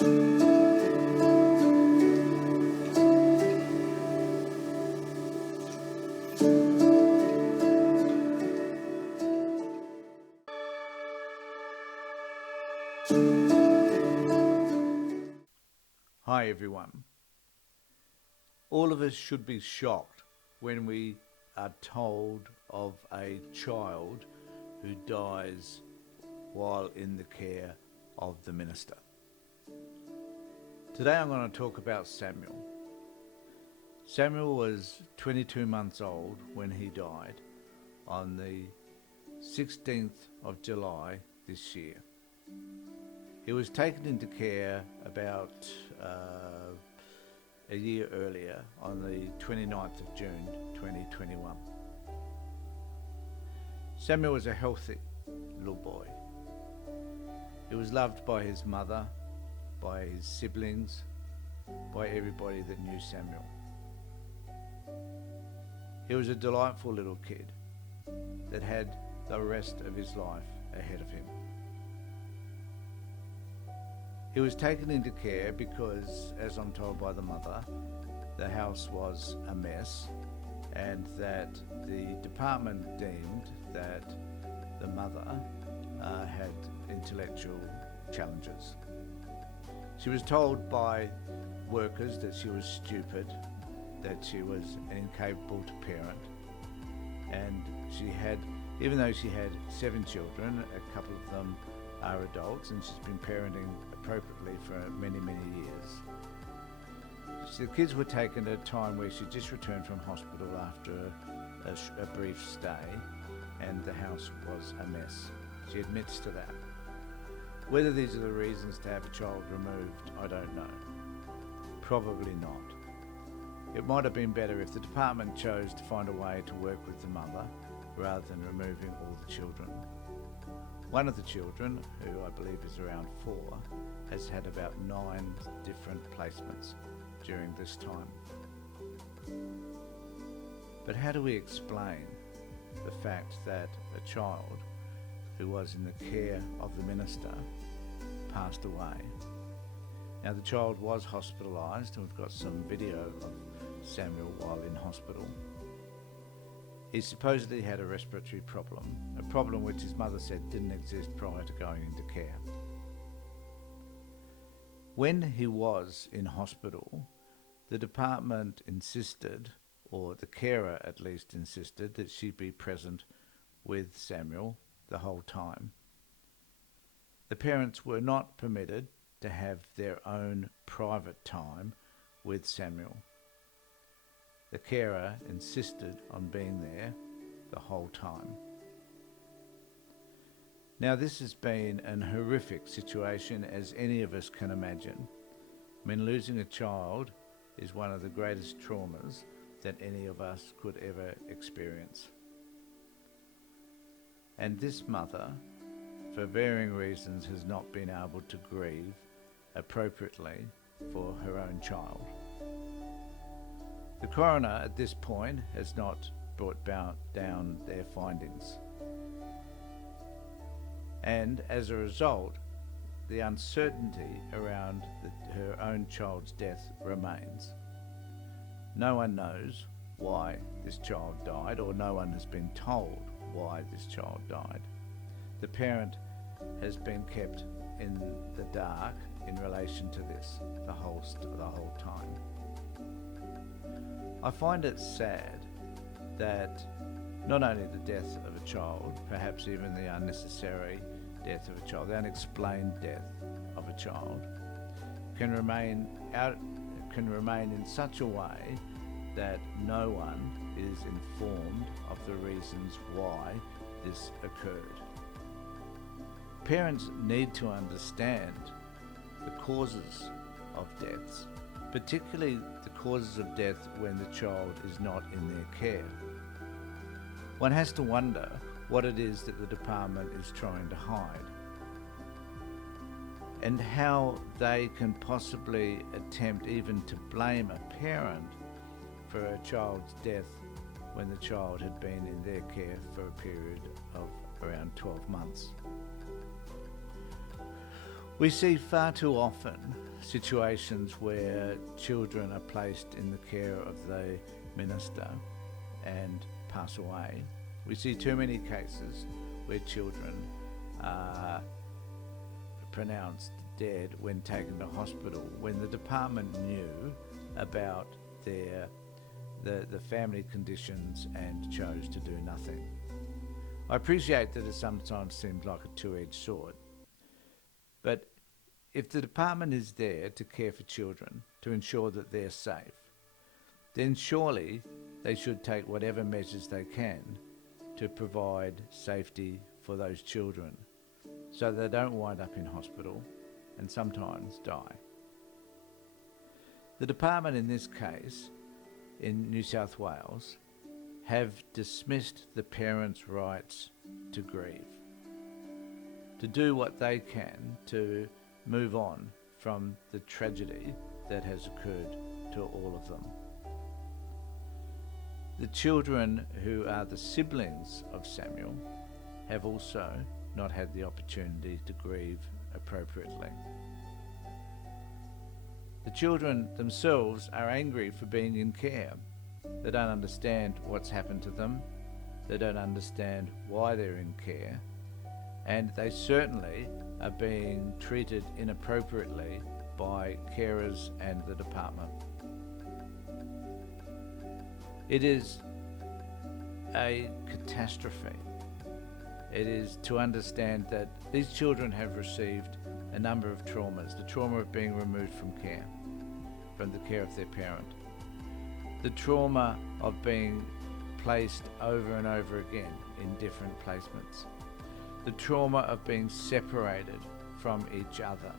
Hi everyone. All of us should be shocked when we are told of a child who dies while in the care of the minister. Today I'm going to talk about Samuel. Samuel was 22 months old when he died on the 16th of July this year. He was taken into care about a year earlier on the 29th of June 2021. Samuel was a healthy little boy. He was loved by his mother, by his siblings, by everybody that knew Samuel. He was a delightful little kid that had the rest of his life ahead of him. He was taken into care because, as I'm told by the mother, the house was a mess and that the department deemed that the mother had intellectual challenges. She was told by workers that she was stupid, that she was an incapable parent, and she had, even though she had 7 children, a couple of them are adults, and she's been parenting appropriately for many, many years. So the kids were taken at a time where she just returned from hospital after a brief stay, and the house was a mess. She admits to that. Whether these are the reasons to have a child removed, I don't know. Probably not. It might have been better if the department chose to find a way to work with the mother rather than removing all the children. One of the children, who I believe is around 4, has had about 9 different placements during this time. But how do we explain the fact that a child who was in the care of the minister passed away? Now the child was hospitalised, and we've got some video of Samuel while in hospital. He supposedly had a respiratory problem, a problem which his mother said didn't exist prior to going into care. When he was in hospital, the department insisted, or the carer at least insisted, that she be present with Samuel the whole time. The parents were not permitted to have their own private time with Samuel. The carer insisted on being there the whole time. Now this has been an horrific situation, as any of us can imagine. I mean, losing a child is one of the greatest traumas that any of us could ever experience. And this mother, for varying reasons, has not been able to grieve appropriately for her own child. The coroner at this point has not brought down their findings. And as a result, the uncertainty around her own child's death remains. No one knows why this child died, or no one has been told why this child died. The parent has been kept in the dark in relation to this the whole time. I find it sad that not only the death of a child, perhaps even the unnecessary death of a child, the unexplained death of a child, can remain in such a way that no one is informed of the reasons why this occurred. Parents need to understand the causes of deaths, particularly the causes of death when the child is not in their care. One has to wonder what it is that the department is trying to hide, and how they can possibly attempt even to blame a parent for a child's death when the child had been in their care for a period of around 12 months. We see far too often situations where children are placed in the care of the minister and pass away. We see too many cases where children are pronounced dead when taken to hospital, when the department knew about the family conditions and chose to do nothing. I appreciate that it sometimes seems like a two-edged sword, but if the department is there to care for children, to ensure that they're safe, then surely they should take whatever measures they can to provide safety for those children so they don't wind up in hospital and sometimes die. The department in this case, in New South Wales, have dismissed the parents' rights to grieve, to do what they can to move on from the tragedy that has occurred to all of them. The children who are the siblings of Samuel have also not had the opportunity to grieve appropriately. The children themselves are angry for being in care. They don't understand what's happened to them. They don't understand why they're in care. And they certainly are being treated inappropriately by carers and the department. It is a catastrophe. It is to understand that these children have received a number of traumas. The trauma of being removed from care, from the care of their parent. The trauma of being placed over and over again in different placements. The trauma of being separated from each other.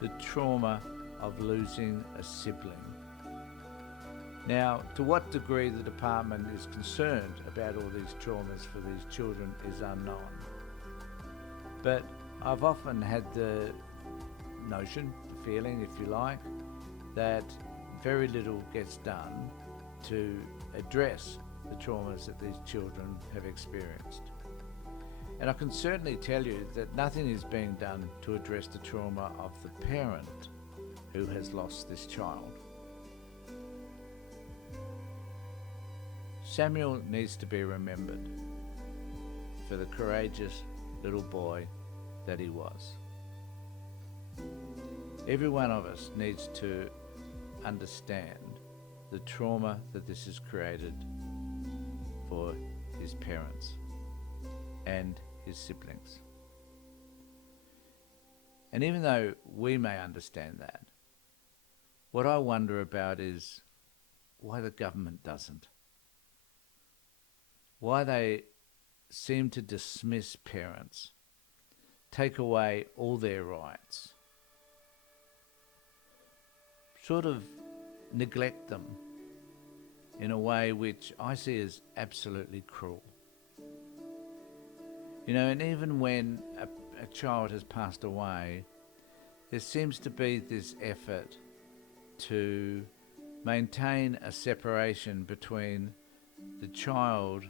The trauma of losing a sibling. Now, to what degree the department is concerned about all these traumas for these children is unknown. But I've often had the notion, the feeling, if you like, that very little gets done to address the traumas that these children have experienced. And I can certainly tell you that nothing is being done to address the trauma of the parent who has lost this child. Samuel needs to be remembered for the courageous little boy that he was. Every one of us needs to understand the trauma that this has created for his parents and his siblings. And even though we may understand that, what I wonder about is why the government doesn't. Why they seem to dismiss parents, take away all their rights, sort of neglect them in a way which I see as absolutely cruel. You know, and even when a child has passed away, there seems to be this effort to maintain a separation between the child,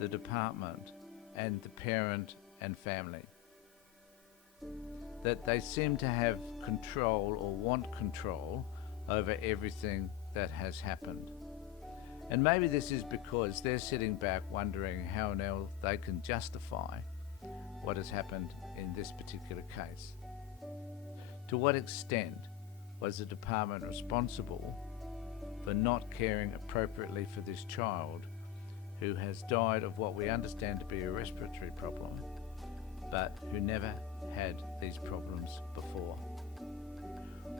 the department, and the parent and family. That they seem to have control or want control over everything that has happened. And maybe this is because they're sitting back wondering how now they can justify what has happened in this particular case. To what extent was the department responsible for not caring appropriately for this child who has died of what we understand to be a respiratory problem, but who never had these problems before?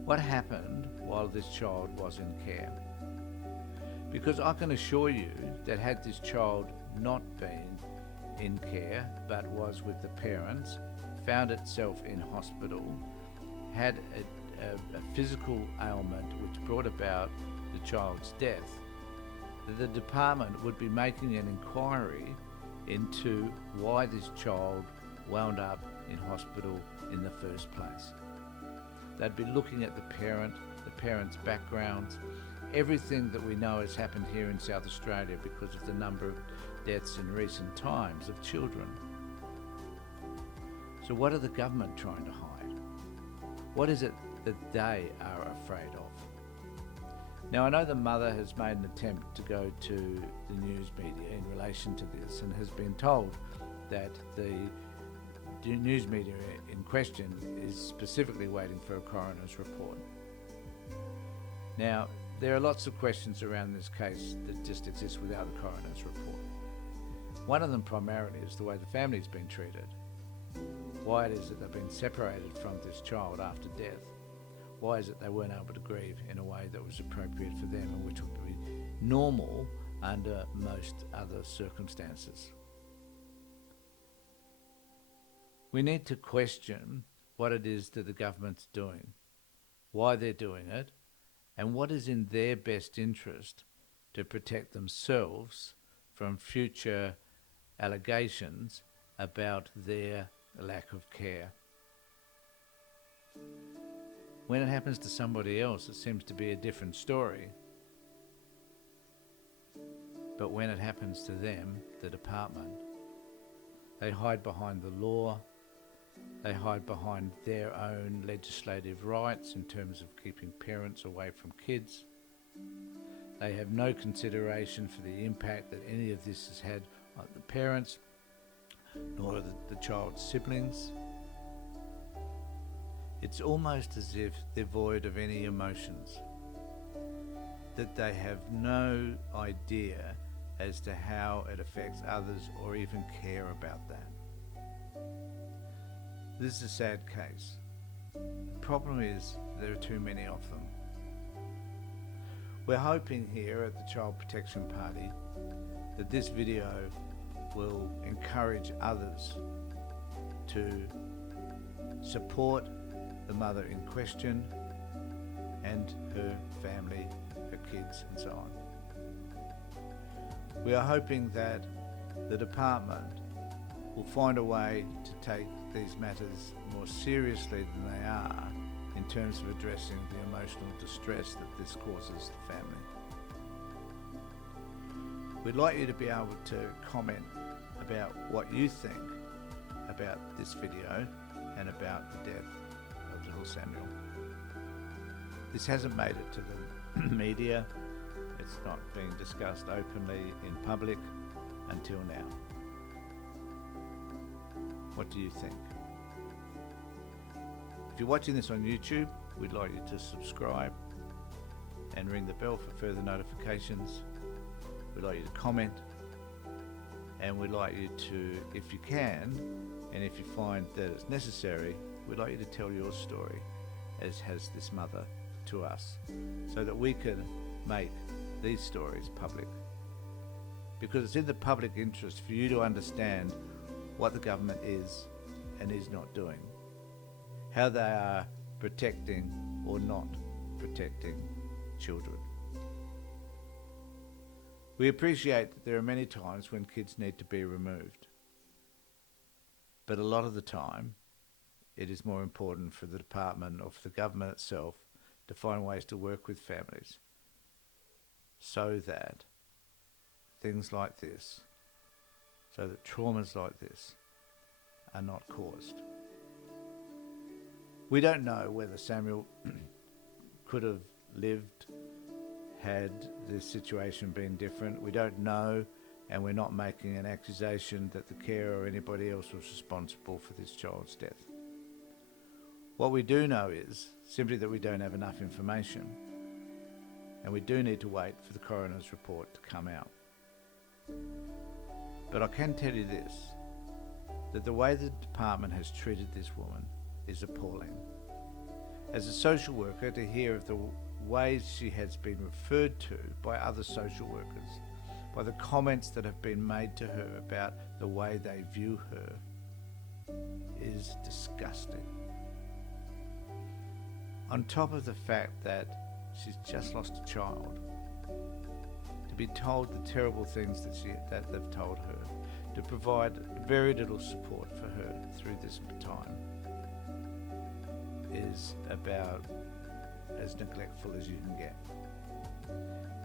What happened while this child was in care? Because I can assure you that had this child not been in care, but was with the parents, found itself in hospital, had a physical ailment which brought about the child's death, the department would be making an inquiry into why this child wound up in hospital in the first place. They'd be looking at the parents' backgrounds, everything that we know has happened here in South Australia because of the number of deaths in recent times of children. So what are the government trying to hide? What is it that they are afraid of. Now, I know the mother has made an attempt to go to the news media in relation to this and has been told that the news media in question is specifically waiting for a coroner's report. Now, there are lots of questions around this case that just exist without a coroner's report. One of them primarily is the way the family's been treated. Why it is that they've been separated from this child after death. Why is it they weren't able to grieve in a way that was appropriate for them and which would be normal under most other circumstances. We need to question what it is that the government's doing, why they're doing it, and what is in their best interest to protect themselves from future allegations about their lack of care. When it happens to somebody else, it seems to be a different story. But when it happens to them, the department, they hide behind the law, they hide behind their own legislative rights in terms of keeping parents away from kids. They have no consideration for the impact that any of this has had on the parents, nor the child's siblings. It's almost as if they're void of any emotions, that they have no idea as to how it affects others or even care about that. This is a sad case. The problem is there are too many of them. We're hoping here at the Child Protection Party that this video will encourage others to support the mother in question and her family, her kids and so on. We are hoping that the department will find a way to take these matters more seriously than they are in terms of addressing the emotional distress that this causes the family. We'd like you to be able to comment about what you think about this video and about the death of little Samuel. This hasn't made it to the media. It's not being discussed openly in public until now. What do you think? If you're watching this on YouTube, we'd like you to subscribe and ring the bell for further notifications. We'd like you to comment, and we'd like you to, if you can, and if you find that it's necessary, we'd like you to tell your story, as has this mother to us, so that we can make these stories public. Because it's in the public interest for you to understand what the government is and is not doing, how they are protecting or not protecting children. We appreciate that there are many times when kids need to be removed, but a lot of the time it is more important for the department or for the government itself to find ways to work with families so that things like this, so that traumas like this are not caused. We don't know whether Samuel could have lived had this situation been different. We don't know, and we're not making an accusation that the carer or anybody else was responsible for this child's death. What we do know is simply that we don't have enough information, and we do need to wait for the coroner's report to come out. But I can tell you this, that the way the department has treated this woman is appalling. As a social worker, to hear of the ways she has been referred to by other social workers, by the comments that have been made to her about the way they view her, is disgusting. On top of the fact that she's just lost a child, to be told the terrible things that they've told her, to provide very little support for her through this time, is about as neglectful as you can get.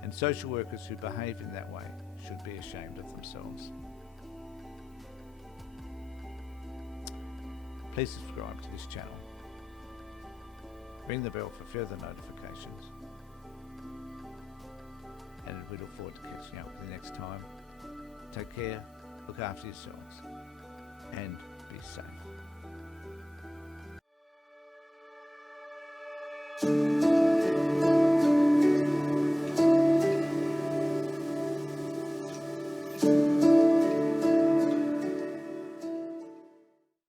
And social workers who behave in that way should be ashamed of themselves. Please subscribe to this channel. ring the bell for further notifications. And we look forward to catching up with you next time. Take care, look after yourselves, and be safe.